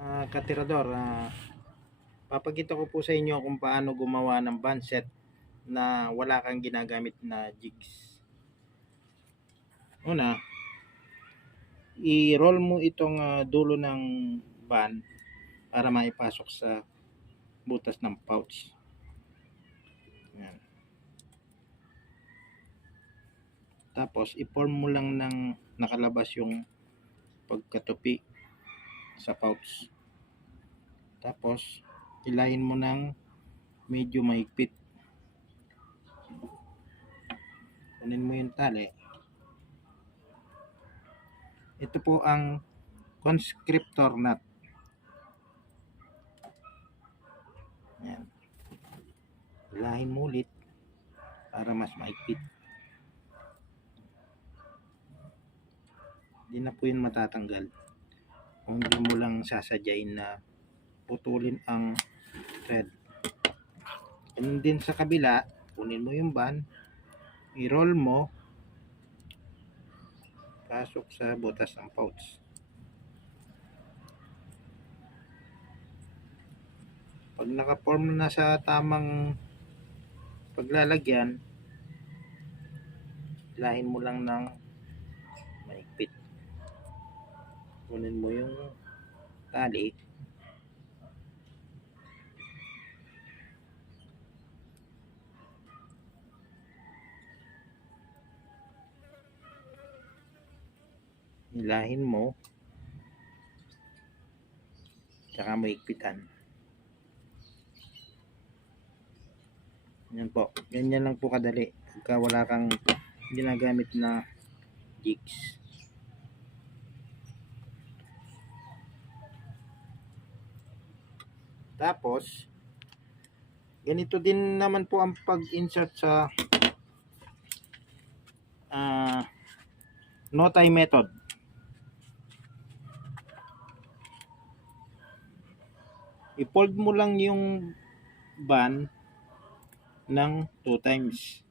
Ah, katirador, ah, papakita ko po sa inyo kung paano gumawa ng band set na wala kang ginagamit na jigs. Una, i-roll mo itong ah, dulo ng band para maipasok sa butas ng pouch. Yan. Tapos, i-form mo lang ng nakalabas yung pagkatupi sa pouch. Tapos, ilahin mo ng medyo mahigpit. Kunin mo yung tali. Ito po ang conscriptor nut. Yan. Ilahin mo ulit para mas mahigpit. Hindi na po yun matatanggal kung hindi mo lang sasadyain na putulin ang thread. Ganun din sa kabila, kunin mo yung band, i-roll mo, pasok sa butas ng pouch. Pag naka-form na sa tamang paglalagyan, lahin mo lang ng Kunin mo yung tali, hilahin mo. Tsaka maigpitan yan po. Ganyan lang po kadali. Pagka wala kang ginagamit na jigs tapos ganito din naman po ang pag-insert sa ah no tie method. I-fold mo lang yung band ng 2 times.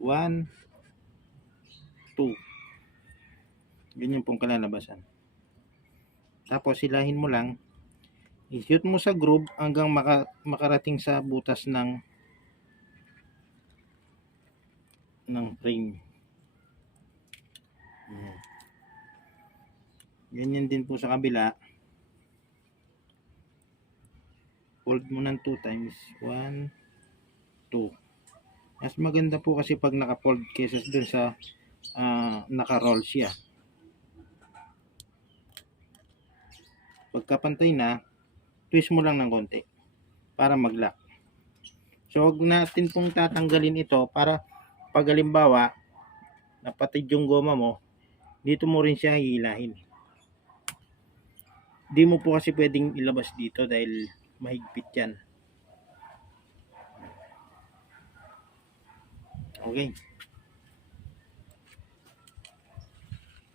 1 2 ganyan pong kalalabasan. Tapos silahin mo lang i-shoot mo sa groove hanggang maka, makarating sa butas ng ng frame. Ayan. ganyan din po sa kabila. Fold mo ng 2 times. 1 2 mas maganda po kasi pag naka-fold kaysa dun sa ah, naka-roll siya. Pagkapantay na twist mo lang ng konti para mag-lock. So huwag natin pong tatanggalin ito para pag halimbawa napatid yung goma mo dito mo rin siya hihilahin. Di mo po kasi pwedeng ilabas dito dahil mahigpit yan. Okay